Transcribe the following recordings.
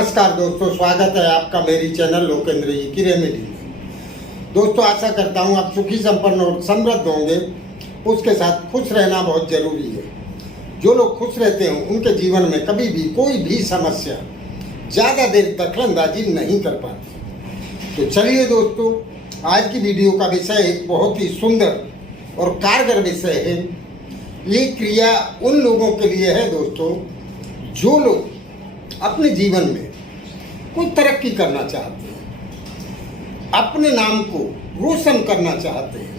नमस्कार दोस्तों, स्वागत है आपका मेरी चैनल लोकेंद्र जी की रेमेडी में। दोस्तों, आशा करता हूँ आप सुखी संपन्न और समृद्ध होंगे। उसके साथ खुश रहना बहुत जरूरी है। जो लोग खुश रहते हैं उनके जीवन में कभी भी कोई भी समस्या ज़्यादा देर दखलंदाजी नहीं कर पाती। तो चलिए दोस्तों, आज की वीडियो का विषय एक बहुत ही सुंदर और कारगर विषय है। ये क्रिया उन लोगों के लिए है दोस्तों, जो लोग अपने जीवन में कोई तरक्की करना चाहते हैं, अपने नाम को रोशन करना चाहते हैं,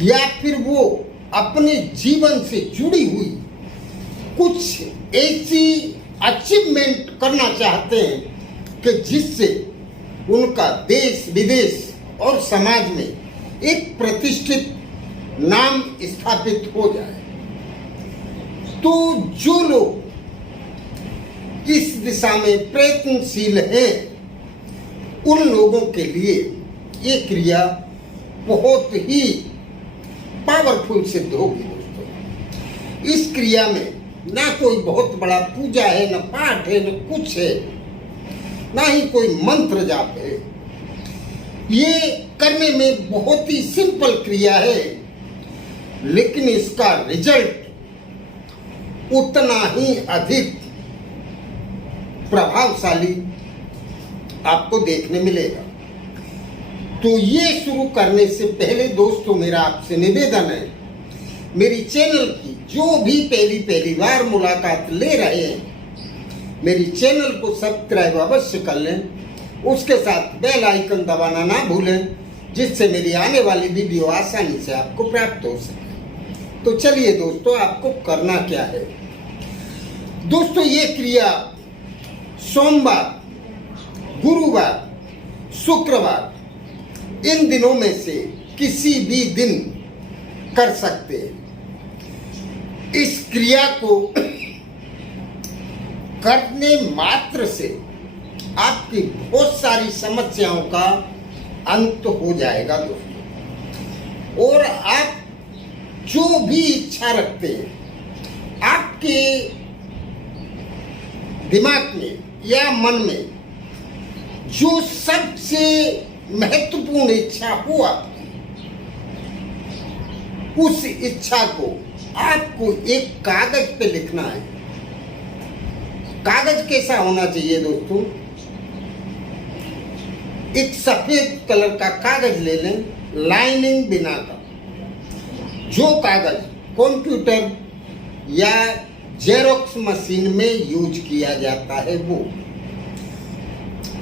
या फिर वो अपने जीवन से जुड़ी हुई कुछ ऐसी अचीवमेंट करना चाहते हैं कि जिससे उनका देश विदेश और समाज में एक प्रतिष्ठित नाम स्थापित हो जाए। तो जो लोग इस दिशा में प्रयत्नशील हैं, उन लोगों के लिए ये क्रिया बहुत ही पावरफुल सिद्ध होगी दोस्तों। इस क्रिया में ना कोई बहुत बड़ा पूजा है, न पाठ है, न कुछ है, ना ही कोई मंत्र जाप है। ये करने में बहुत ही सिंपल क्रिया है, लेकिन इसका रिजल्ट उतना ही अधिक प्रभावशाली आपको देखने मिलेगा। तो ये शुरू करने से पहले दोस्तों, मेरा आपसे निवेदन है, मेरी चैनल की जो भी पहली बार मुलाकात ले रहे हैं, मेरी चैनल को सब्सक्राइब अवश्य कर लें। उसके साथ बेल आइकन दबाना ना भूलें, जिससे मेरी आने वाली वीडियो आसानी से आपको प्राप्त हो सके। तो चलिए दोस्तों, आपको करना क्या है। दोस्तों, ये क्रिया सोमवार, गुरुवार, शुक्रवार इन दिनों में से किसी भी दिन कर सकते हैं। इस क्रिया को करने मात्र से आपकी बहुत सारी समस्याओं का अंत हो जाएगा दोस्तों। और आप जो भी इच्छा रखते हैं, आपके दिमाग में या मन में जो सबसे महत्वपूर्ण इच्छा हो आपकी, उस इच्छा को आपको एक कागज पे लिखना है। कागज कैसा होना चाहिए दोस्तों? एक सफेद कलर का कागज ले लें, लाइनिंग बिना का। जो कागज कंप्यूटर या जेरोक्स मशीन में यूज किया जाता है, वो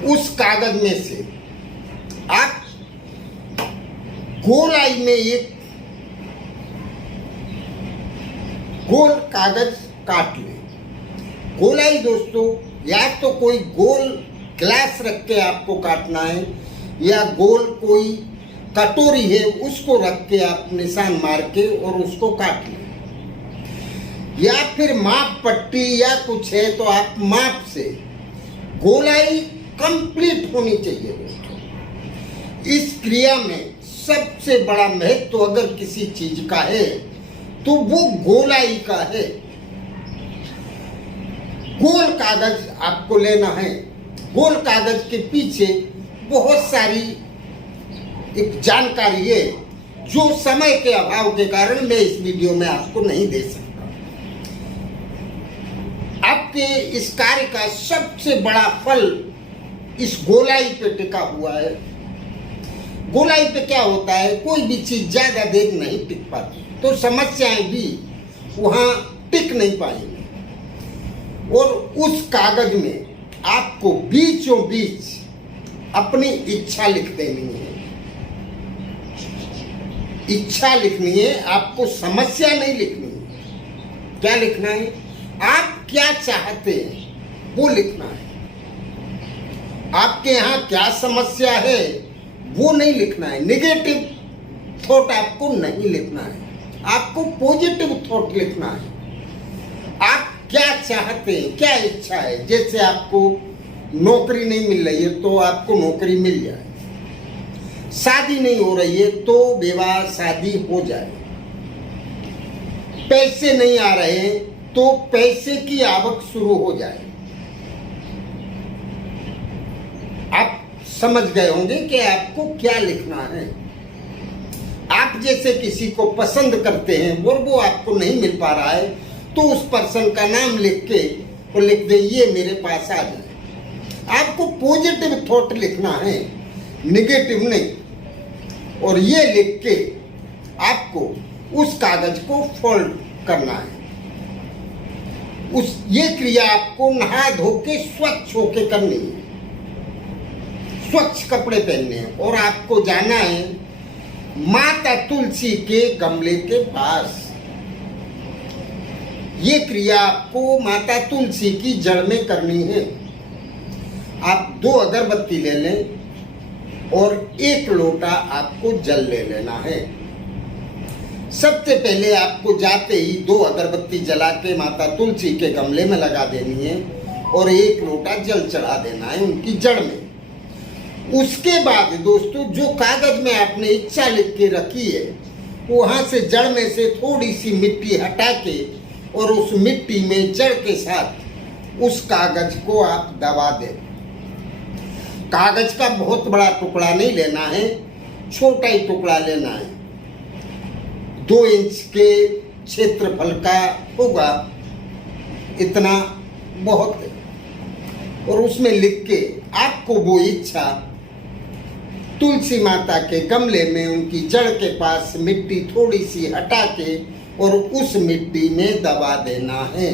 उस कागज में से आप गोलाई में एक गोल कागज काट लें। गोलाई दोस्तों, या तो कोई गोल ग्लास रख के आपको काटना है, या गोल कोई कटोरी है उसको रख के आप निशान मार के और उसको काट लें। या फिर माप पट्टी या कुछ है तो आप माप से, गोलाई कंप्लीट होनी चाहिए दोस्तों। इस क्रिया में सबसे बड़ा महत्व अगर किसी चीज का है तो वो गोलाई का है। गोल कागज आपको लेना है। गोल कागज के पीछे बहुत सारी एक जानकारी है, जो समय के अभाव के कारण मैं इस वीडियो में आपको नहीं दे सकता। आपके इस कार्य का सबसे बड़ा फल इस गोलाई पे टिका हुआ है। गोलाई पे क्या होता है, कोई भी चीज ज्यादा देर नहीं टिक पाती, तो समस्याएं भी वहां टिक नहीं पाएंगी। और उस कागज में आपको बीचों बीच अपनी इच्छा लिख देनी है। इच्छा लिखनी है, आपको समस्या नहीं लिखनी है। क्या लिखना है? आप क्या चाहते हैं वो लिखना है। आपके यहाँ क्या समस्या है वो नहीं लिखना है। नेगेटिव थॉट आपको नहीं लिखना है, आपको पॉजिटिव थॉट लिखना है। आप क्या चाहते हैं, क्या इच्छा है। जैसे आपको नौकरी नहीं मिल रही है तो आपको नौकरी मिल जाए, शादी नहीं हो रही है तो विवाह शादी हो जाए, पैसे नहीं आ रहे हैं तो पैसे की आवक शुरू हो जाए। समझ गए होंगे कि आपको क्या लिखना है। आप जैसे किसी को पसंद करते हैं और वो आपको नहीं मिल पा रहा है, तो उस पर्सन का नाम लिख के और लिख दे ये मेरे पास आ जाए। आपको पॉजिटिव थॉट लिखना है, निगेटिव नहीं। और ये लिख के आपको उस कागज को फोल्ड करना है। ये क्रिया आपको नहा धो के स्वच्छ होके करनी है, स्वच्छ कपड़े पहनने हैं और आपको जाना है माता तुलसी के गमले के पास। ये क्रिया आपको माता तुलसी की जड़ में करनी है। आप 2 अगरबत्ती ले लें और 1 लोटा आपको जल ले लेना है। सबसे पहले आपको जाते ही 2 अगरबत्ती जला के माता तुलसी के गमले में लगा देनी है और 1 लोटा जल चढ़ा देना है उनकी जड़ में। उसके बाद दोस्तों जो कागज में आपने इच्छा लिख के रखी है, वहां से जड़ में से थोड़ी सी मिट्टी हटा के और उस मिट्टी में जड़ के साथ उस कागज को आप दबा दें। कागज का बहुत बड़ा टुकड़ा नहीं लेना है, छोटा ही टुकड़ा लेना है। 2 इंच के क्षेत्रफल का होगा, इतना बहुत है। और उसमें लिख के आपको वो इच्छा तुलसी माता के गमले में उनकी जड़ के पास मिट्टी थोड़ी सी हटा के और उस मिट्टी में दबा देना है।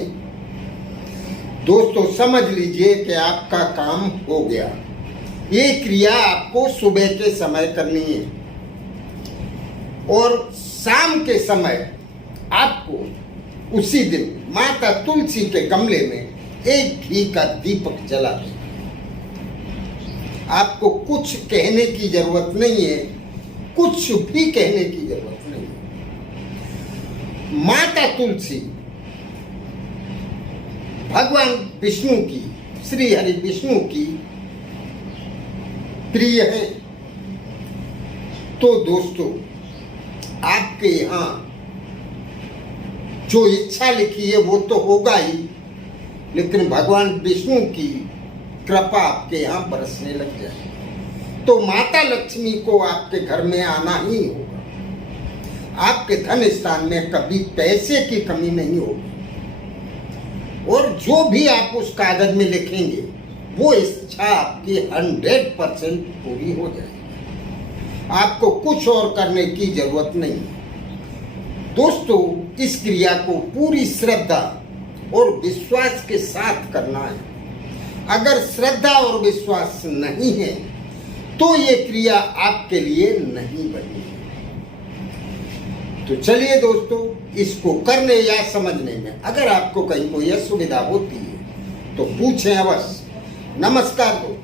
दोस्तों समझ लीजिए कि आपका काम हो गया। ये क्रिया आपको सुबह के समय करनी है और शाम के समय आपको उसी दिन माता तुलसी के गमले में 1 घी का दीपक जला दें। आपको कुछ कहने की जरूरत नहीं है, कुछ भी कहने की जरूरत नहीं है। माता तुलसी भगवान विष्णु की, श्री हरि विष्णु की प्रिय है। तो दोस्तों आपके यहाँ जो इच्छा लिखी है वो तो होगा ही, लेकिन भगवान विष्णु की कृपा आपके यहाँ बरसने लग जाए तो माता लक्ष्मी को आपके घर में आना ही होगा। आपके धन स्थान में कभी पैसे की कमी नहीं होगी और जो भी आप उस कागज में लिखेंगे वो इच्छा आपकी 100% पूरी हो जाएगी। आपको कुछ और करने की जरूरत नहीं है। दोस्तों इस क्रिया को पूरी श्रद्धा और विश्वास के साथ करना है। अगर श्रद्धा और विश्वास नहीं है तो ये क्रिया आपके लिए नहीं बनी है। तो चलिए दोस्तों, इसको करने या समझने में अगर आपको कहीं कोई असुविधा होती है तो पूछें अवश्य। नमस्कार दोस्तों।